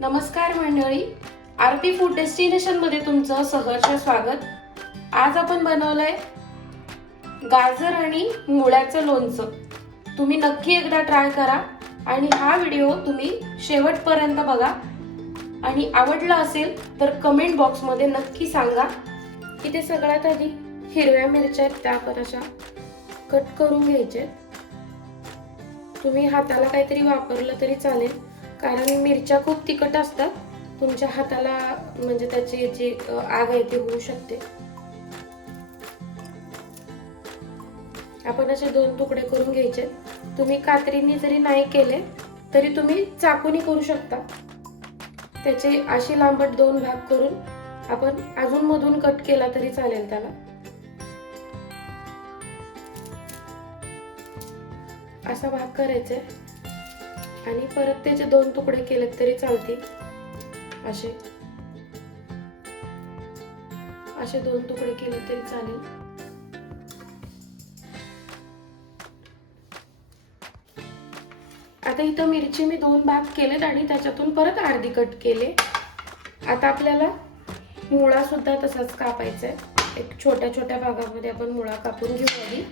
नमस्कार मंडळी, आरती food destination मध्ये तुमचं सहर्ष स्वागत। आज आपण बनवलंय गाजर आणि मुळ्याचं लोणचं। तुम्ही नक्की एकदा ट्राय करा आणि हा व्हिडिओ तुम्ही शेवटपर्यंत बघा आणि आवडला असेल तर कमेंट बॉक्स मध्ये नक्की सांगा। इथे सगळ्यात आधी हिरव्या मिरच्या आहेत, त्या आपण अशा कट करून घ्यायचे। तुम्ही हाताला काहीतरी वापरलं तरी चालेल, कारण मिरच्या खूप तिखट असतात, तुमच्या हाताला म्हणजे त्याची जी आग आहे ती होऊ शकते। आपण असे 2 तुकडे करून घ्यायचे। तुम्ही कात्रीने जरी नाही केले तरी तुम्ही चाकूने करू शकता। त्याचे अशी लांबट 2 भाग करून आपण अजून मधून कट केला तरी चालेल त्याला। असा भाग करायचा आणि परत त्याचे 2 तुकडे केले तरी चालतील। असे 2 तुकडे केले तरी चालेल। आता इथं मिरची मी 2 भाग केलेत आणि त्याच्यातून परत अर्धी कट केले। आता आपल्याला मुळा सुद्धा तसाच कापायचा आहे। एक छोट्या छोट्या भागामध्ये आपण मुळा कापून घेऊ आधी।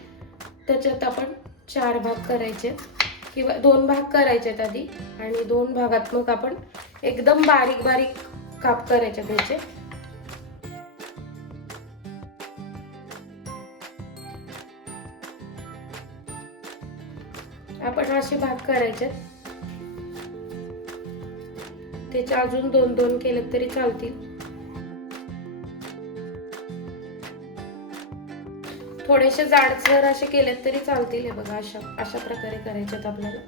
त्याच्यात आपण 4 भाग करायचे किंवा 2 भाग करायचे आधी आणि 2 भागात मग आपण एकदम बारीक बारीक काप करायचे त्याचे। आपण असे भाग करायचे, त्याचे अजून 2-2 केले तरी चालतील। थोडेसे जाडसर असे केले तरी चालतील। हे बघा, अशा प्रकारे करायचे आपल्याला।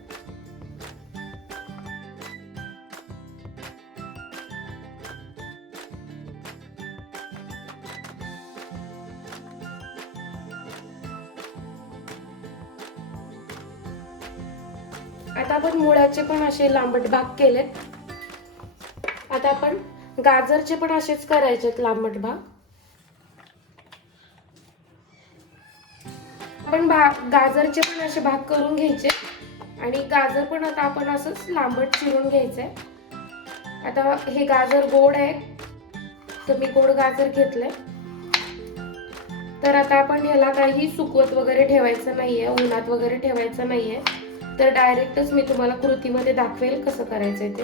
आता आपण मुळ्याचे पण असे लांबट भाग केलेत। आता आपण गाजरचे पण असेच करायचे लांबट भाग। आपण गाजरचे पण असे भाग करून घ्यायचे आणि गाजर पण आता आपण असंच लांबट चिरून घ्यायचंय। आता हे गाजर गोड आहे, तर मी गोड गाजर घेतलंय। तर आता आपण याला काही सुकवत वगैरे ठेवायचं नाहीये, उन्हात वगैरे ठेवायचं नाहीये, तर डायरेक्टच मी तुम्हाला कृतीमध्ये दाखवेल कसं करायचंय ते।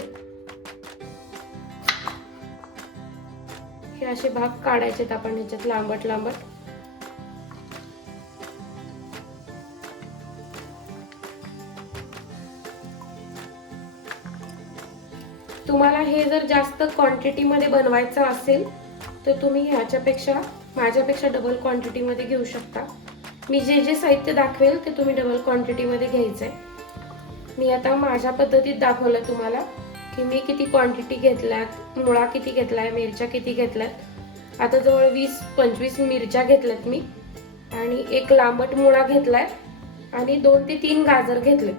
हे असे भाग काढायचेत आपण याच्यात लांबट लांबट। तुम्हाला हे जर जास्त क्वांटिटी मध्ये बनवायचं असेल तर तुम्ही ह्याच्यापेक्षा माझ्यापेक्षा डबल क्वांटिटी मध्ये घेऊ शकता। मी जे जे साहित्य दाखवेल ते तुम्ही डबल क्वांटिटी मध्ये घ्यायचंय। मी आता माझ्या पद्धतीत दाखवलं तुम्हाला की मी किती क्वांटिटी घेतल्यात, मुळा किती घेतलाय, मिरच्या किती घेतल्यात। आता जवळ 20-25 मिरच्या घेतल्यात मी आणि एक लांबट मुळा घेतलाय आणि 2 ते 3 गाजर घेतले।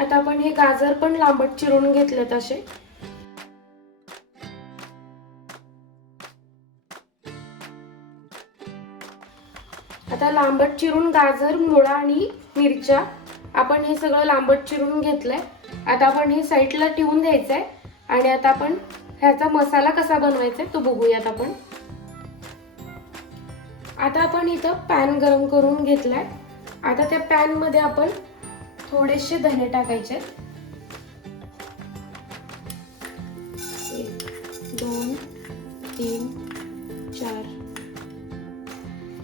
आता आपण हे गाजर पण लांबट चिरून घेतलेत असे। आता लांबट चिरून गाजर, मुळा आणि मिरच्या आपण हे सगळं लांबट चिरून घेतलंय। आता आपण हे साईडला ठेवून द्यायचंय आणि आता आपण ह्याचा मसाला कसा बनवायचा तो बघूयात आपण। आता आपण इथं पॅन गरम करून घेतलाय। आता त्या पॅन मध्ये आपण थोडेसे धने टाकायचे। 1 2 3 4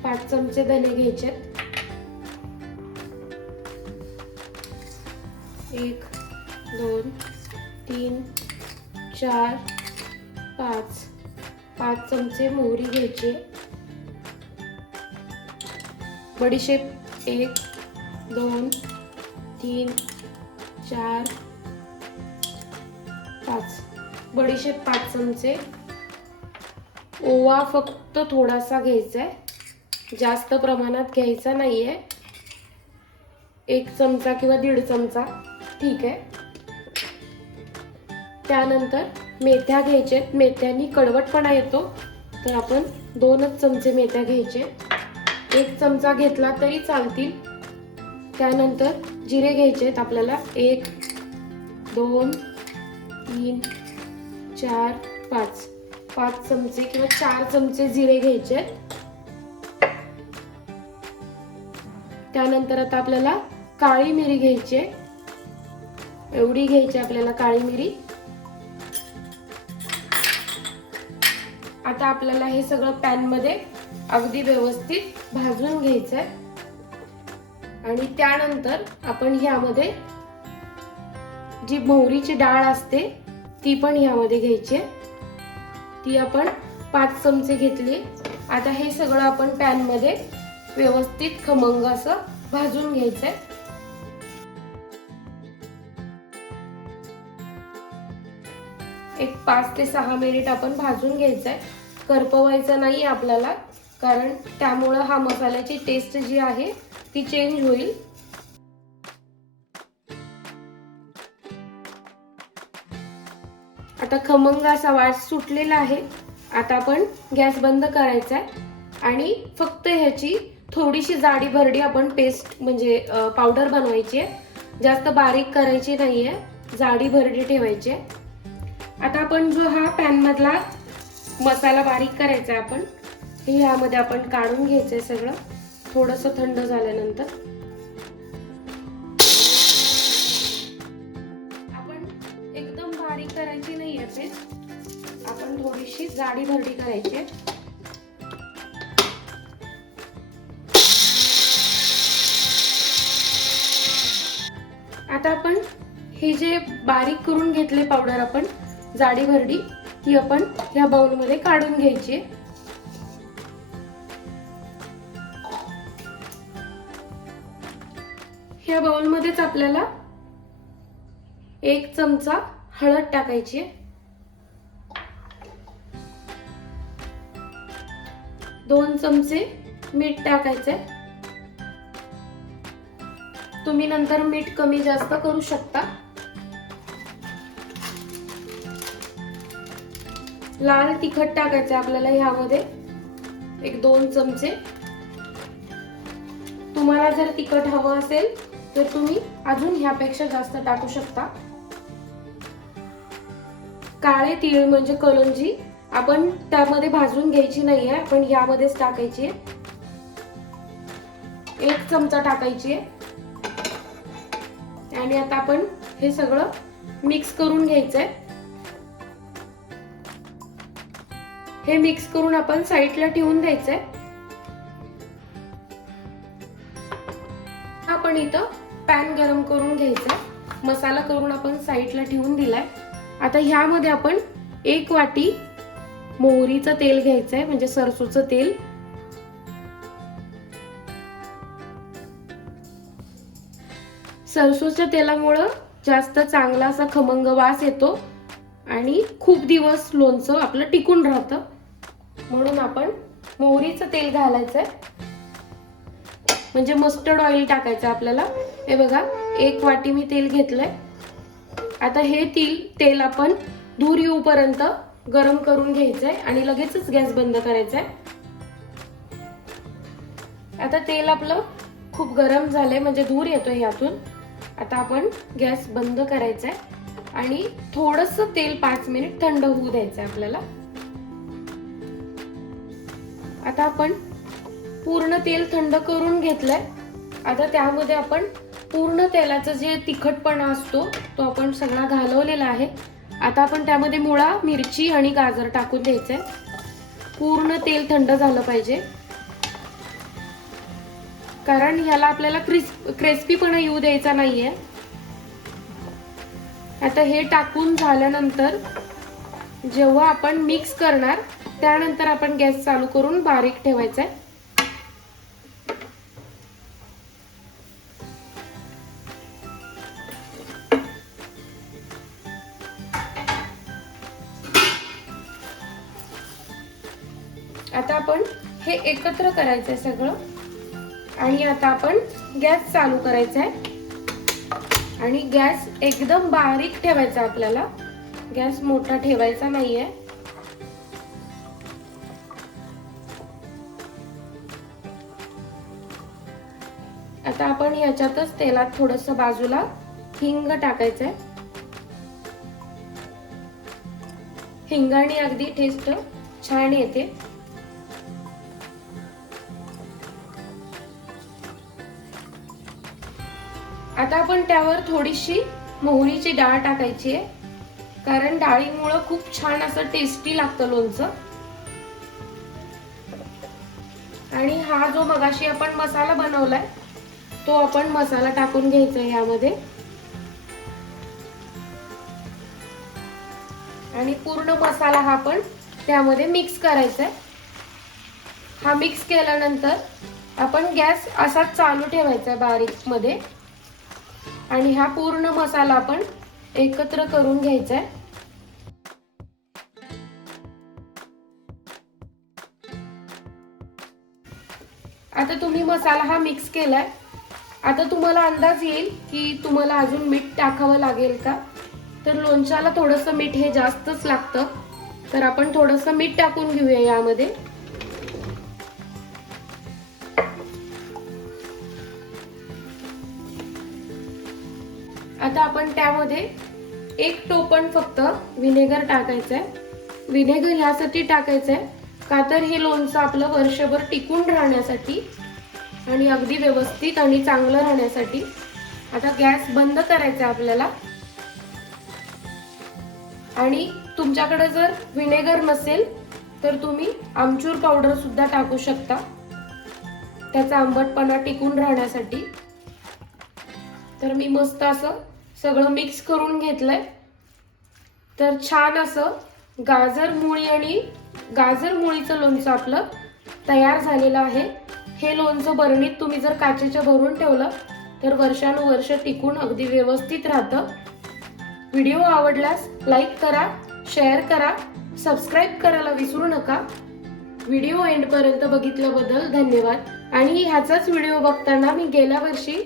5 चमचे धने घ्यायचे। 1 2 3 4 5 चमचे मोहरी घ्यायची। बडीशेप 1 2 3 4 5 बडीशेप 5 चमचे। ओवा फक्त थोडासा घ्यायचा आहे, जास्त प्रमाणात घ्यायचा नाहीये। 1 चमचा किंवा 1.5 चमचा ठीक आहे। त्यानंतर मेथ्या घ्यायचे, मेथ्यांनी कडवटपणा येतो, तर आपण 2च चमचे मेथ्या घ्यायचे। 1 चमचा घेतला तरी चालतील। त्यानंतर जिरे घ्यायचे आहेत आपल्याला 1 2 3 4 5 5 चमचे किंवा 4 चमचे जिरे घ्यायचे आहेत. त्यानंतर आता आपल्याला काळी मिरी घ्यायची आहे, एवढी घ्यायची आपल्याला काळी मिरी. आता आपल्याला हे सगळं पॅन मध्ये अगदी व्यवस्थित भाजून घ्यायचं आहे. आणि त्यानंतर आपण ह्यामध्ये जी मोहरीची डाळ असते ती पण ह्यामध्ये घ्यायची आहे. ती आपण 5 चमचे घेतली. आता हे सगळं आपण पॅन मध्ये व्यवस्थित खमंग असं भाजून घ्यायचंय. एक 5 ते 6 मिनिट आपण भाजून घ्यायचंय. करपवायचं नाही आपल्याला, कारण त्यामुळे हा मसाल्याची टेस्ट जी आहे ती चेंज होईल. आता खमंग असा वास सुटलेला आहे. आता आपण गॅस बंद करायचा आहे आणि फक्त ह्याची थोडीशी जाडी भरडी आपण पेस्ट म्हणजे पावडर बनवायची आहे. जास्त बारीक करायची नाहीये, जाडी भरडी ठेवायची आहे. आता आपण जो हा पॅन मधला मसाला बारीक करायचा आहे आपण हे यामध्ये आपण काढून घ्यायचंय सगळं थोडंसं थंड झाल्यानंतर. आपण एकदम बारीक करायची नाहीये पेस्ट, आपण थोडीशी जाडी भरडी करायची आहे. आता आपण हे जे बारीक करून घेतले पावडर आपण जाडी भरडी ती आपण या बाउल मध्ये काढून घ्यायची. ह्या बाउल मध्येच आपल्याला 1 चमचा हळद टाकायची, 2 चमचे मीठ टाकायचे. तुम्ही नंतर मीठ कमी जास्त करू शकता. लाल तिखट टाकायचं आपल्याला ह्यामध्ये 1-2 चमचे. तुम्हाला जर तिखट हवं असेल तर तुम्ही अजून ह्यापेक्षा जास्त टाकू शकता. काळे तीळ म्हणजे कलोंजी आपण त्यामध्ये भाजून घ्यायची नाहीये, आपण यामध्येच टाकायची आहे. 1 चमचा टाकायची आहे. आणि आता आपण हे सगळं मिक्स करून घ्यायचंय. हे मिक्स करून आपण साईडला ठेवून द्यायचंय. आपण इथं पॅन गरम करून घ्यायचा, मसाला करून आपण साईडला ठेवून दिलाय. आता ह्यामध्ये आपण 1 वाटी मोहरीचं तेल घ्यायचंय म्हणजे सरसोचं तेल. सरसोच्या तेलामुळे जास्त चांगला असा खमंग वास येतो आणि खूप दिवस लोणचं आपलं टिकून राहतं, म्हणून आपण मोहरीचं तेल घालायचंय. म्हणजे मस्टर्ड ऑइल टाकायचं आपल्याला. हे बघा 1 वाटी मी तेल घेतलंय. आता हे तेल आपण धूर येऊपर्यंत गरम करून घ्यायचंय आणि लगेचच गॅस बंद करायचाय. आता तेल आपलं खूप गरम झालंय म्हणजे धूर येतोय यातून. आता आपण गॅस बंद करायचाय आणि थोडंसं तेल 5 मिनिट थंड होऊ द्यायचंय आपल्याला. आता आपण पूर्ण तेल थंड करून घेतलंय. आता त्यामध्ये आपण पूर्ण तेलाचं जे तिखटपणा असतो तो आपण सगळा घालवलेला आहे. आता आपण त्यामध्ये मुळा, मिरची आणि गाजर टाकून द्यायचंय. पूर्ण तेल थंड झालं पाहिजे, कारण ह्याला आपल्याला क्रिस्पीपणा येऊ द्यायचा नाहीये. आता हे टाकून झाल्यानंतर जेव्हा आपण मिक्स करणार त्यानंतर आपण गॅस चालू करून बारीक ठेवायचा आहे. आता आपण हे एकत्र करायचंय सगळं आणि आता आपण गॅस चालू करायचा आहे आणि गॅस एकदम बारीक ठेवायचा आपल्याला, गॅस मोठा ठेवायचा नाहीये. आता आता आपण याच्यातच तेलात थोडंसं बाजूला हिंग टाकायचंय. हिंगाने अगदी टेस्ट छान येते. आता आपण त्यावर थोडीशी मोहरीची डाळ टाकायची आहे, कारण डाळीमुळे खूप छान असं टेस्टी लागतं लोणचं. आणि हा जो मगाशी आपण मसाला बनवलाय तो आपण मसाला टाकून घ्यायचा यामध्ये आणि पूर्ण मसाला हा आपण त्यामध्ये मिक्स करायचा आहे. हा मिक्स केल्यानंतर आपण गॅस असाच चालू ठेवायचा बारीक मध्ये आणि हा पूर्ण मसाला आपण एकत्र करून घ्यायचा आहे. आता तुम्ही मसाला हा मिक्स केलाय. आता तुम्हाला अंदाज येईल की तुम्हाला अजून मीठ टाकावं लागेल का, तर लोणच्याला थोडंसं मीठ हे जास्तच लागतं, तर आपण थोडंसं मीठ टाकून घेऊया यामध्ये. आता आपण त्यामध्ये 1 टोपण फक्त विनेगर टाकायचंय. विनेगर यासाठी टाकायचंय का तर हे लोणचं आपलं वर्षभर टिकून राहण्यासाठी आणि अगदी व्यवस्थित आणि चांगलं राहण्यासाठी. आता गॅस बंद करायचा आपल्याला. आणि तुमच्याकडे जर विनेगर नसेल तर तुम्ही आमचूर पावडर सुद्धा टाकू शकता, त्याचा आंबटपणा टिकून राहण्यासाठी. तर मी मस्त असं सगळं मिक्स करून घेतलंय. तर छान असं गाजर मुळीचं लोणचं आपलं तयार झालेलं आहे. हे लोणचं बरणीत तुम्ही जर काचेच्या भरून ठेवलं तर वर्षानुवर्ष टिकून अगदी व्यवस्थित राहतं. व्हिडिओ आवडल्यास लाईक करा, शेअर करा, सबस्क्राईब करायला विसरू नका. व्हिडिओ एंड पर्यंत बघितल्याबद्दल धन्यवाद. आणि ह्याचाच व्हिडिओ बघताना मी गेल्या वर्षी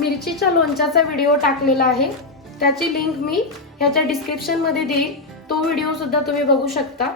मिरचीच्या लोणच्याचा व्हिडिओ टाकलेला आहे, त्याची लिंक मी ह्याच्या डिस्क्रिप्शन मध्ये देईल. तो व्हिडिओ सुद्धा तुम्ही बघू शकता.